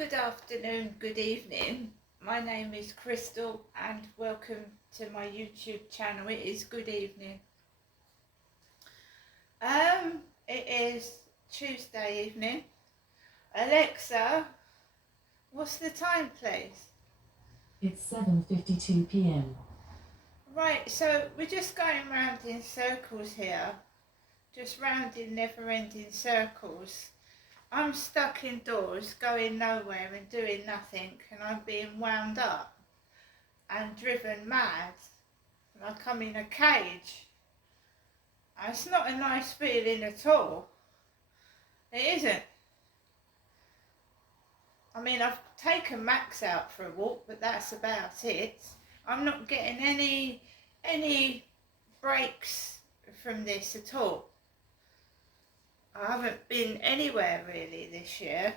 Good afternoon, good evening. My name is Crystal and welcome to my YouTube channel. It is good evening. It is Tuesday evening. Alexa, what's the time, please? It's 7:52 p.m. Right, so we're just going round in circles here. Just round in never-ending circles. I'm stuck indoors, going nowhere and doing nothing, and I'm being wound up and driven mad, like I'm in a cage. And it's not a nice feeling at all. It isn't. I mean, I've taken Max out for a walk, but that's about it. I'm not getting any breaks from this at all. I haven't been anywhere really this year.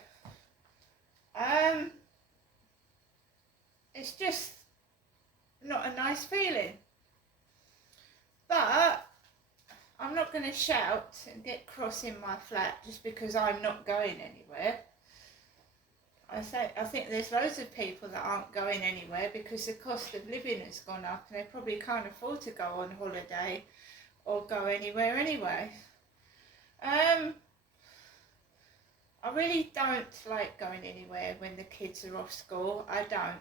It's just not a nice feeling. But I'm not going to shout and get cross in my flat just because I'm not going anywhere. I think there's loads of people that aren't going anywhere because the cost of living has gone up and they probably can't afford to go on holiday or go anywhere anyway. I really don't like going anywhere when the kids are off school. I don't.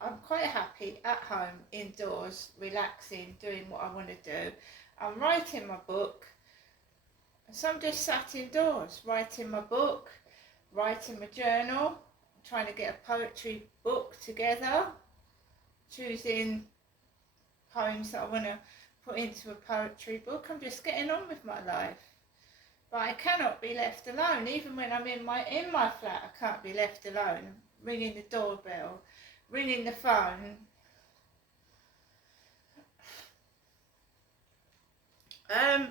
I'm quite happy at home, indoors, relaxing, doing what I want to do. I'm writing my book, so I'm just sat indoors, writing my book, writing my journal, trying to get a poetry book together, choosing poems that I want to put into a poetry book. I'm just getting on with my life. But I cannot be left alone. Even when I'm in my flat, I can't be left alone. Ringing the doorbell, ringing the phone.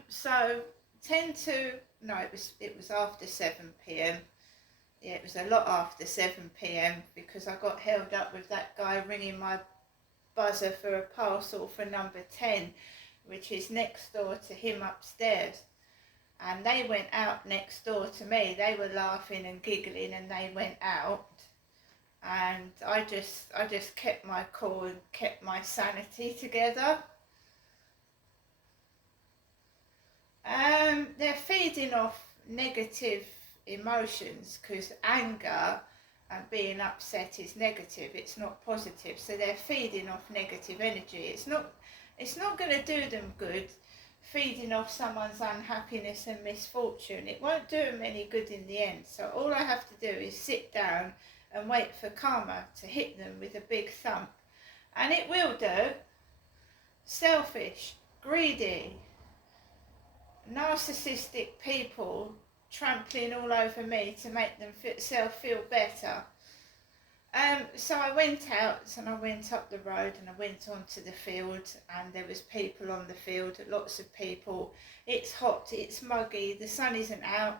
So it was after 7 p.m. Yeah, it was a lot after 7 p.m. because I got held up with that guy ringing my buzzer for a parcel for number 10, which is next door to him upstairs. And they went out next door to me. They were laughing and giggling and they went out. And I just kept my cool and kept my sanity together. They're feeding off negative emotions because anger and being upset is negative. It's not positive. So they're feeding off negative energy. It's not going to do them good. Feeding off someone's unhappiness and misfortune, it won't do them any good in the end. So all I have to do is sit down and wait for karma to hit them with a big thump, and it will do. Selfish, greedy, narcissistic people trampling all over me to make themselves feel better. So I went out and I went up the road and I went onto the field, and there was people on the field, lots of people. It's hot, it's muggy, the sun isn't out,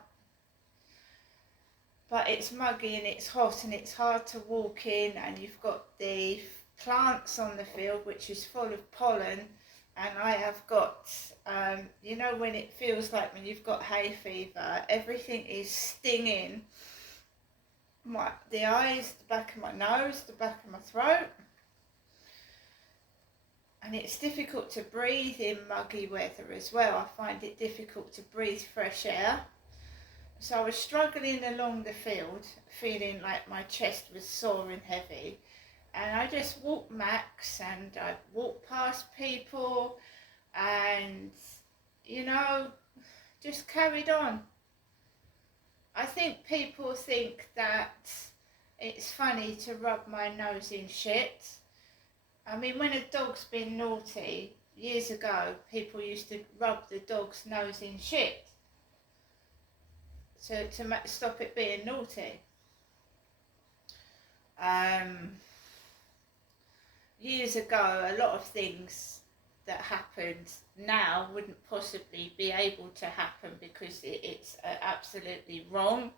but it's muggy and it's hot and it's hard to walk in, and you've got the plants on the field which is full of pollen, and I have got, when it feels like when you've got hay fever, everything is stinging. The eyes, the back of my nose, the back of my throat, and it's difficult to breathe in muggy weather as well. I find it difficult to breathe fresh air. So I was struggling along the field, feeling like my chest was sore and heavy, and I just walked Max and I walked past people and, just carried on. I think people think that it's funny to rub my nose in shit. I mean, when a dog's been naughty, years ago, people used to rub the dog's nose in shit to stop it being naughty. Years ago, a lot of things that happened now wouldn't possibly be able to happen because it's absolutely wrong.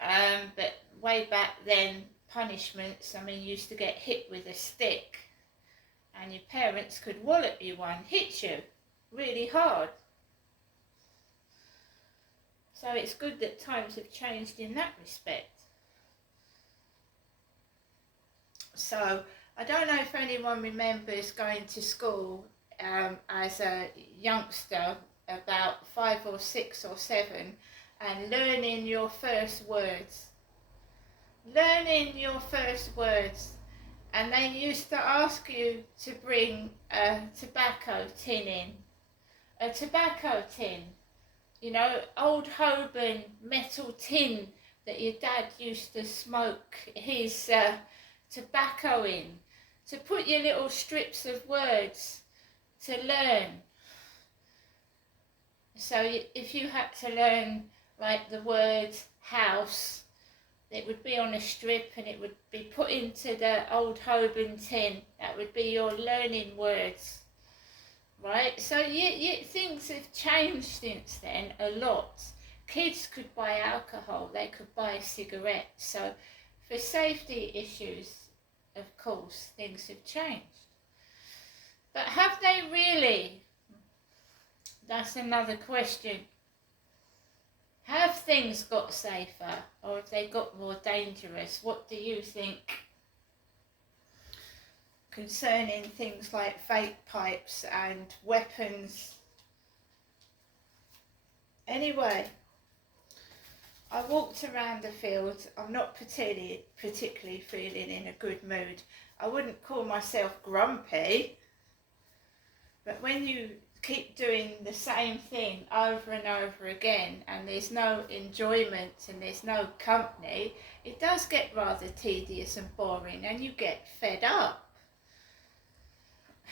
But way back then, punishments, you used to get hit with a stick and your parents could wallop you one, hit you really hard. So it's good that times have changed in that respect. So I don't know if anyone remembers going to school as a youngster, about 5 or 6 or 7, and learning your first words. Learning your first words. And they used to ask you to bring a tobacco tin in. A tobacco tin. You know, old Holborn metal tin that your dad used to smoke his tobacco in. To put your little strips of words to learn. So if you had to learn like the word house, it would be on a strip and it would be put into the old Holborn tin. That would be your learning words, right? So things have changed since then a lot. Kids could buy alcohol, they could buy cigarettes. So for safety issues, of course, things have changed. But have they really? That's another question. Have things got safer, or have they got more dangerous? What do you think concerning things like vape pipes and weapons? Anyway, I walked around the field. I'm not particularly feeling in a good mood. I wouldn't call myself grumpy, but when you keep doing the same thing over and over again and there's no enjoyment and there's no company, it does get rather tedious and boring and you get fed up.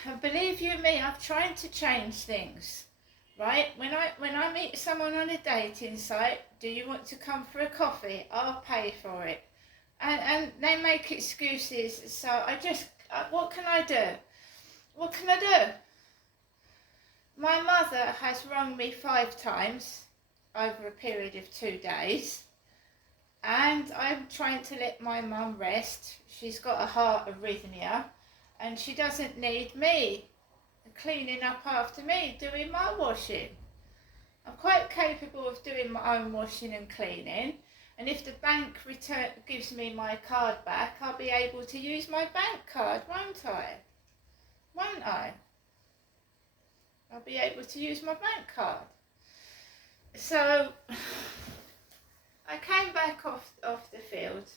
And believe you me, I've tried to change things, right? When I meet someone on a dating site, do you want to come for a coffee? I'll pay for it. And they make excuses, so what can I do? What can I do? My mother has rung me 5 times over a period of 2 days, and I'm trying to let my mum rest. She's got a heart arrhythmia, and she doesn't need me cleaning up after me, doing my washing. I'm quite capable of doing my own washing and cleaning, and if the bank gives me my card back, I'll be able to use my bank card, won't I? Won't I? I'll be able to use my bank card. So I came back off the field.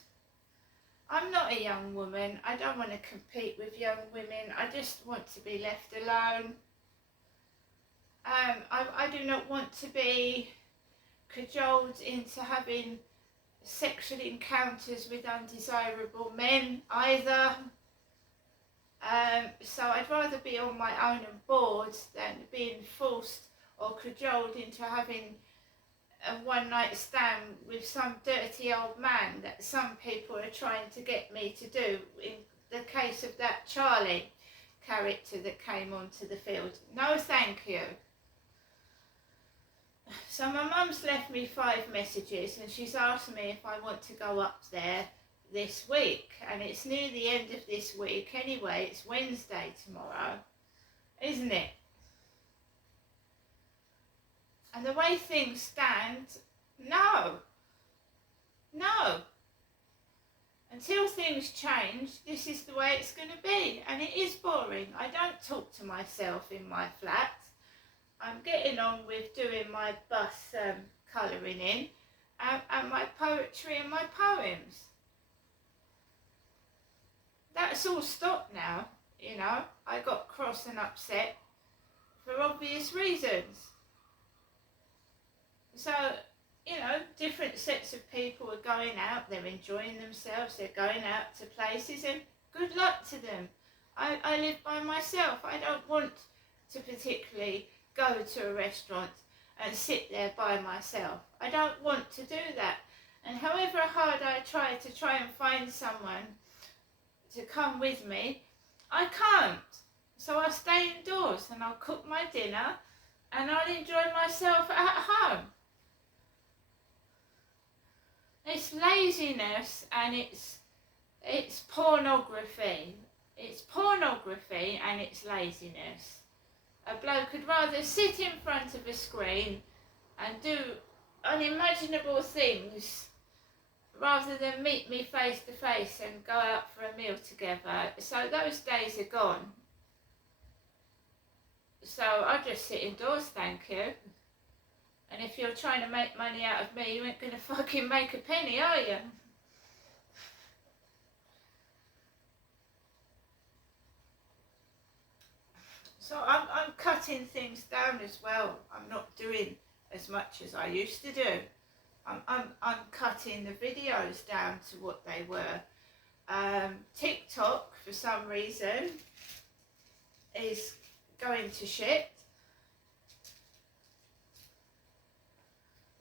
I'm not a young woman. I don't want to compete with young women. I just want to be left alone. I do not want to be cajoled into having sexual encounters with undesirable men either. So I'd rather be on my own and bored than being forced or cajoled into having a one-night stand with some dirty old man that some people are trying to get me to do, in the case of that Charlie character that came onto the field. No thank you. So my mum's left me 5 messages and she's asked me if I want to go up there this week, and it's near the end of this week anyway. It's Wednesday tomorrow, isn't it? And the way things stand, no. Until things change, this is the way it's going to be, and it is boring. I don't talk to myself in my flat. I'm getting on with doing my bus colouring in and my poetry and my poems. That's all stopped now, you know. I got cross and upset for obvious reasons. So, you know, different sets of people are going out, they're enjoying themselves, they're going out to places, and good luck to them. I live by myself. I don't want to particularly go to a restaurant and sit there by myself. I don't want to do that. And however hard I try and find someone to come with me, I can't. So I'll stay indoors and I'll cook my dinner and I'll enjoy myself at home. It's laziness and it's pornography. It's pornography and it's laziness. A bloke would rather sit in front of a screen and do unimaginable things rather than meet me face to face and go out for a meal together. So those days are gone. So I just sit indoors, thank you. And if you're trying to make money out of me, you ain't gonna fucking make a penny, are you? So I'm cutting things down as well. I'm not doing as much as I used to do. I'm cutting the videos down to what they were. TikTok, for some reason, is going to shit.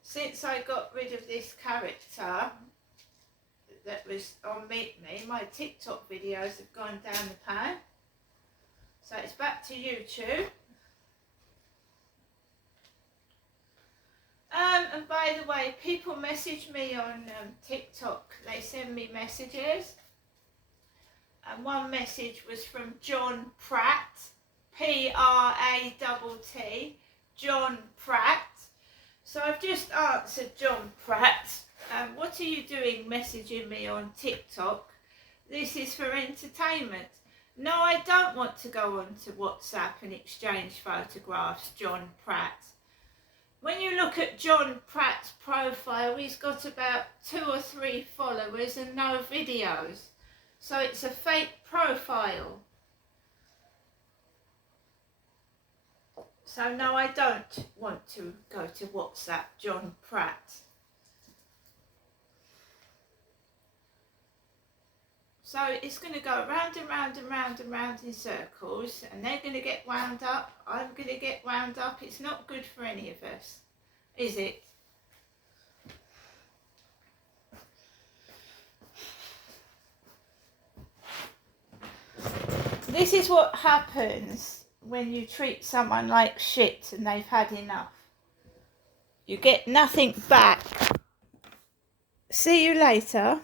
Since I got rid of this character that was on Meet Me, my TikTok videos have gone down the pan. So it's back to YouTube. And by the way, people message me on TikTok. They send me messages. And one message was from John Pratt, P-R-A-T-T, John Pratt. So I've just answered John Pratt. What are you doing messaging me on TikTok? This is for entertainment. No, I don't want to go on to WhatsApp and exchange photographs, John Pratt. When you look at John Pratt's profile, he's got about 2 or 3 followers and no videos. So it's a fake profile. So no, I don't want to go to WhatsApp, John Pratt. So it's going to go round and round and round and round in circles, and they're going to get wound up. I'm going to get wound up. It's not good for any of us, is it? This is what happens when you treat someone like shit and they've had enough. You get nothing back. See you later.